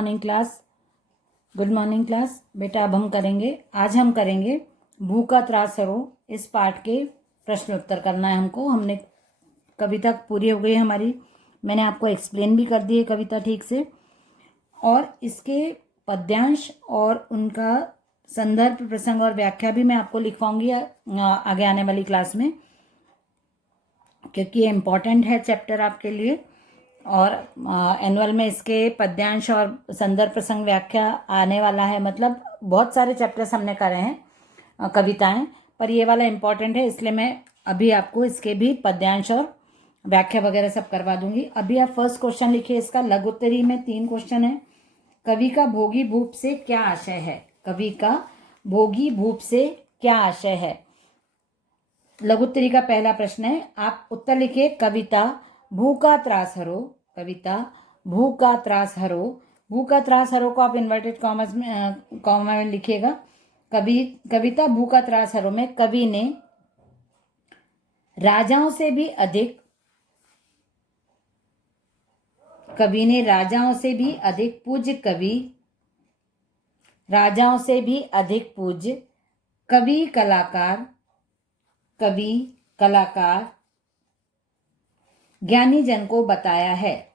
Morning class. Good morning class. बेटा अब आज हम करेंगे भूखा त्रास हरो। इस पाठ के प्रश्न उत्तर करना है हमको। हमने कविता पूरी हो गई हमारी, मैंने आपको एक्सप्लेन भी कर दी है कविता ठीक से, और इसके पद्यांश और उनका संदर्भ, प्रसंग और व्याख्या भी मैं आपको लिखवाऊंगी आगे आने वाली क्लास में, क्योंकि ये इम्पॉर्टेंट है चैप्टर आपके लिए। और एनुअल में इसके पद्यांश और संदर्भ, प्रसंग, व्याख्या आने वाला है। मतलब बहुत सारे चैप्टर्स हमने करे हैं कविताएं, पर ये वाला इम्पॉर्टेंट है, इसलिए मैं अभी आपको इसके भी पद्यांश और व्याख्या वगैरह सब करवा दूंगी। अभी आप फर्स्ट क्वेश्चन लिखिए इसका। लघुत्तरी में 3 क्वेश्चन है। कवि का भोगी भूप से क्या आशय है? कवि का भोगी भूप से क्या आशय है? लघुत्तरी का पहला प्रश्न है, आप उत्तर लिखिए। कविता भूखा त्रास हरो। कविता भूखा त्रास हरो। भूखा त्रास हरो को आप इन्वर्टेड कॉमर्स में कॉमा में लिखिएगा। कविता भूखा त्रास हरो में कवि ने राजाओं से भी अधिक पूज्य कवि कलाकार ज्ञानी जन को बताया है।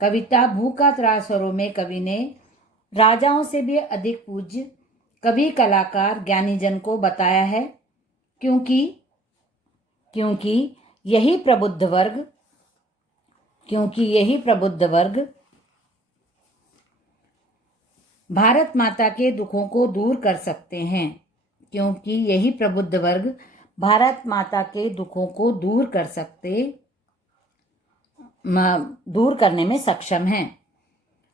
कविता भूखा त्रास हरो में कवि ने राजाओं से भी अधिक पूज्य कवि कलाकार ज्ञानी जन को बताया है, क्योंकि यही प्रबुद्ध वर्ग भारत माता के दुखों को दूर कर सकते हैं। क्योंकि यही प्रबुद्ध वर्ग भारत माता के दुखों को दूर करने में सक्षम हैं।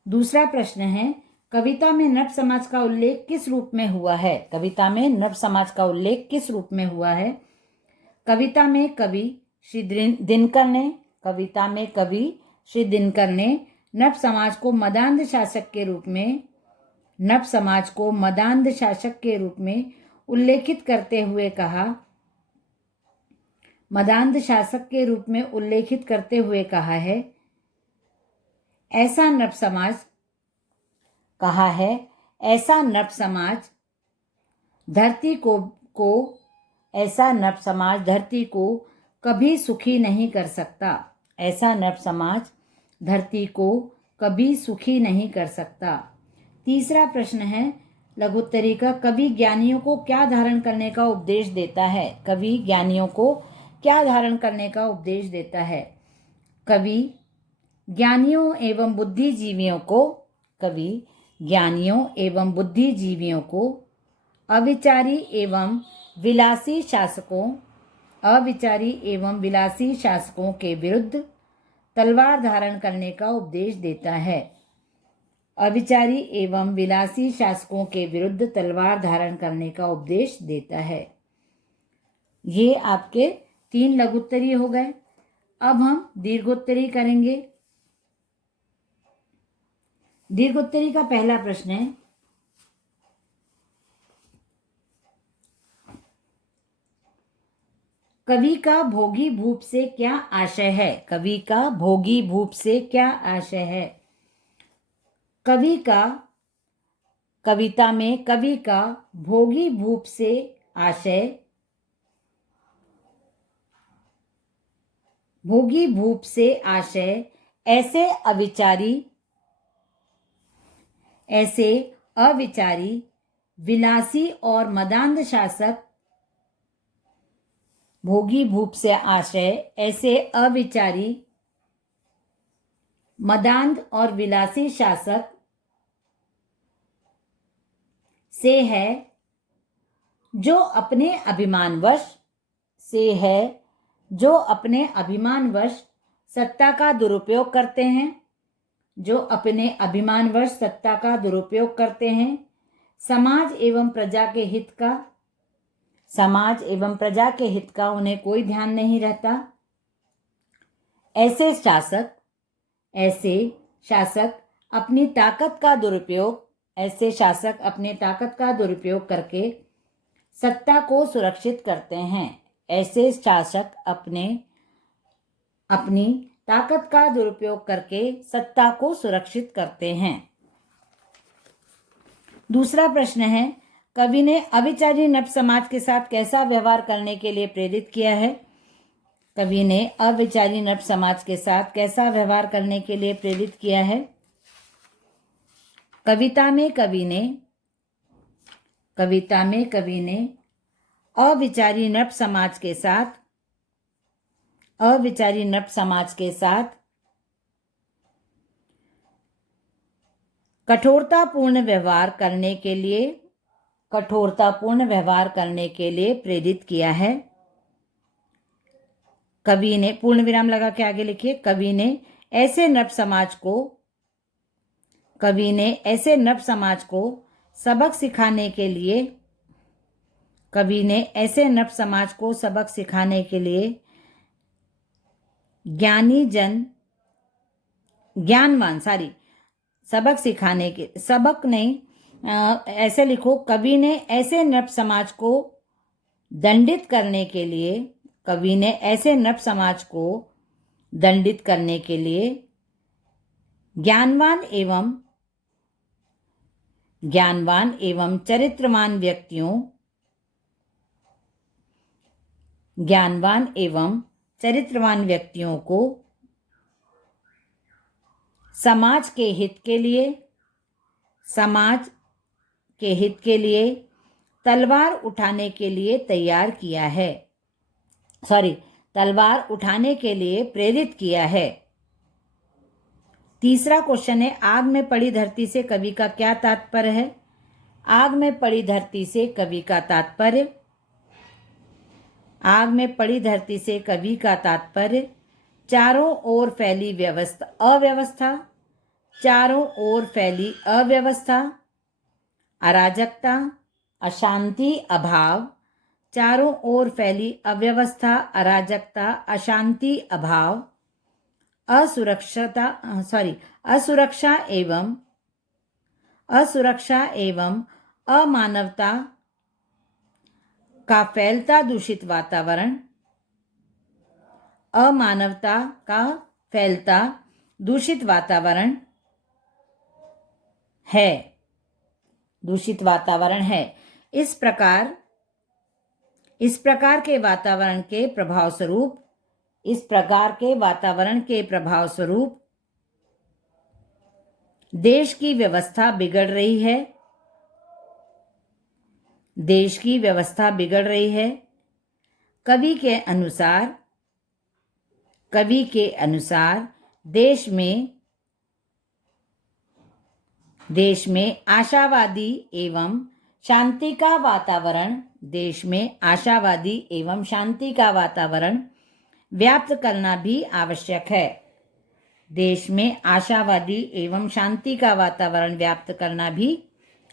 दूसरा प्रश्न है, कविता में नर समाज का उल्लेख किस रूप में हुआ है? कविता में नर समाज का उल्लेख किस रूप में हुआ है? कविता में कवि श्री दिनकर ने नव समाज को मदान्ध शासक के रूप में उल्लेखित करते हुए कहा है, ऐसा नव समाज धरती को कभी सुखी नहीं कर सकता। ऐसा नव समाज धरती को कभी सुखी नहीं कर सकता। तीसरा प्रश्न है लघुत्तरी का, कवि ज्ञानियों को क्या धारण करने का उपदेश देता है? कवि ज्ञानियों को क्या धारण करने का उपदेश देता है? कवि ज्ञानियों एवं बुद्धिजीवियों को अविचारी एवं विलासी शासकों के विरुद्ध तलवार धारण करने का उपदेश देता है। अविचारी एवं विलासी शासकों के विरुद्ध तलवार धारण करने का उपदेश देता है। ये आपके 3 लघुत्तरी हो गए। अब हम दीर्घोत्तरी करेंगे। दीर्घोत्तरी का पहला प्रश्न है, कवि का भोगी भूप से क्या आशय है? कवि का भोगी भूप से क्या आशय है? कविता में कवि का भोगी भूप से आशय ऐसे अविचारी विलासी और मदान्ध शासक भोगी भूप से आशय ऐसे अविचारी मदान्ध और विलासी शासक से है, जो अपने अभिमानवश सत्ता का दुरुपयोग करते हैं। समाज एवं प्रजा के हित का उन्हें कोई ध्यान नहीं रहता। ऐसे शासक अपनी ताकत का दुरुपयोग करके सत्ता को सुरक्षित करते हैं। ऐसे शासक अपनी ताकत का दुरुपयोग करके सत्ता को सुरक्षित करते हैं। दूसरा प्रश्न है, कवि ने अविचारी नभ समाज के साथ कैसा व्यवहार करने के लिए प्रेरित किया है? कवि ने अविचारी नभ समाज के साथ कैसा व्यवहार करने के लिए प्रेरित किया है? कविता में कवि ने अविचारी नभ समाज के साथ कठोरतापूर्ण व्यवहार करने के लिए प्रेरित किया है। कवि ने, पूर्ण विराम लगा के आगे लिखिए, कवि ने ऐसे नभ समाज को सबक सिखाने के लिए ऐसे लिखो, कवि ने ऐसे नभ समाज को दंडित करने के लिए ज्ञानवान एवं चरित्रवान व्यक्तियों को समाज के हित के लिए तलवार उठाने के लिए प्रेरित किया है। तीसरा क्वेश्चन है, आग में पड़ी धरती से कवि का क्या तात्पर्य है? आग में पड़ी धरती से कवि का तात्पर्य चारों ओर फैली अव्यवस्था, अराजकता, अशांति, अभाव, असुरक्षा एवं अमानवता का फैलता दूषित वातावरण है। इस प्रकार के वातावरण के प्रभाव स्वरूप देश की व्यवस्था बिगड़ रही है। कवि के अनुसार देश में आशावादी एवं शांति का वातावरण व्याप्त करना भी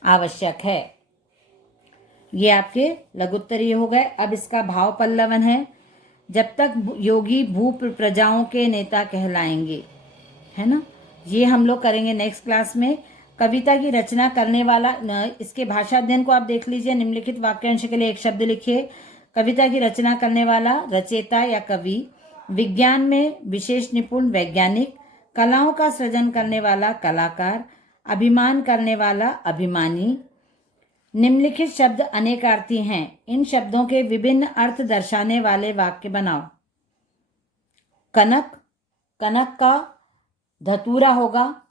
आवश्यक है। ये आपके लघुत्तरीय हो गए। अब इसका भाव पल्लवन है, जब तक योगी भूप प्रजाओं के नेता कहलाएंगे, है ना। ये हम लोग करेंगे नेक्स्ट क्लास में। कविता की रचना करने वाला, इसके भाषा अध्ययन को आप देख लीजिए। निम्नलिखित वाक्यांश के लिए एक शब्द लिखिए। कविता की रचना करने वाला रचयिता या कवि, विज्ञान में विशेष निपुण वैज्ञानिक, कलाओं का सृजन करने वाला कलाकार, अभिमान करने वाला अभिमानी। निम्नलिखित शब्द अनेकार्थी हैं। इन शब्दों के विभिन्न अर्थ दर्शाने वाले वाक्य बनाओ। कनक का धतूरा होगा,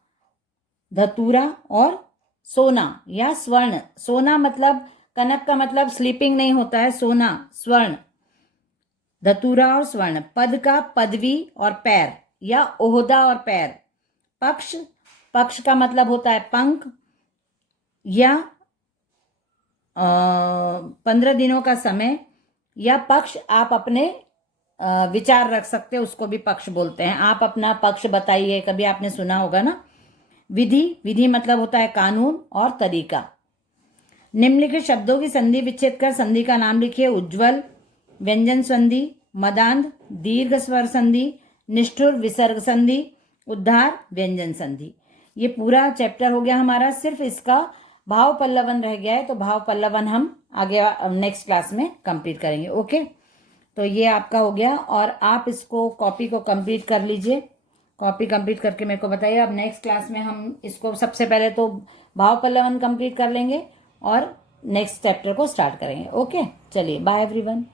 धतूरा, और सोना या स्वर्ण। सोना मतलब, कनक का मतलब स्लीपिंग नहीं होता है, सोना, स्वर्ण, धतूरा और स्वर्ण। पद का पदवी और पैर या ओहदा और पैर। पक्ष का मतलब होता है पंख या 15 दिनों का समय, या पक्ष आप अपने विचार रख सकते हो, उसको भी पक्ष बोलते हैं। आप अपना पक्ष बताइए, कभी आपने सुना होगा ना। विधि मतलब होता है कानून और तरीका। निम्नलिखित शब्दों की संधि विच्छेद कर संधि का नाम लिखिए। उज्ज्वल व्यंजन संधि, मदांध दीर्घ स्वर संधि, निष्ठुर विसर्ग संधि, उद्धार व्यंजन संधि। ये पूरा चैप्टर हो गया हमारा। सिर्फ इसका भाव पल्लवन रह गया है, तो भाव पल्लवन हम आगे नेक्स्ट क्लास में कंप्लीट करेंगे। ओके, तो ये आपका हो गया, और आप इसको कॉपी को कंप्लीट कर लीजिए। कॉपी कंप्लीट करके मेरे को बताइए। अब नेक्स्ट क्लास में हम इसको सबसे पहले तो भाव पल्लवन कंप्लीट कर लेंगे और नेक्स्ट चैप्टर को स्टार्ट करेंगे। ओके, चलिए, बाय एवरीवन।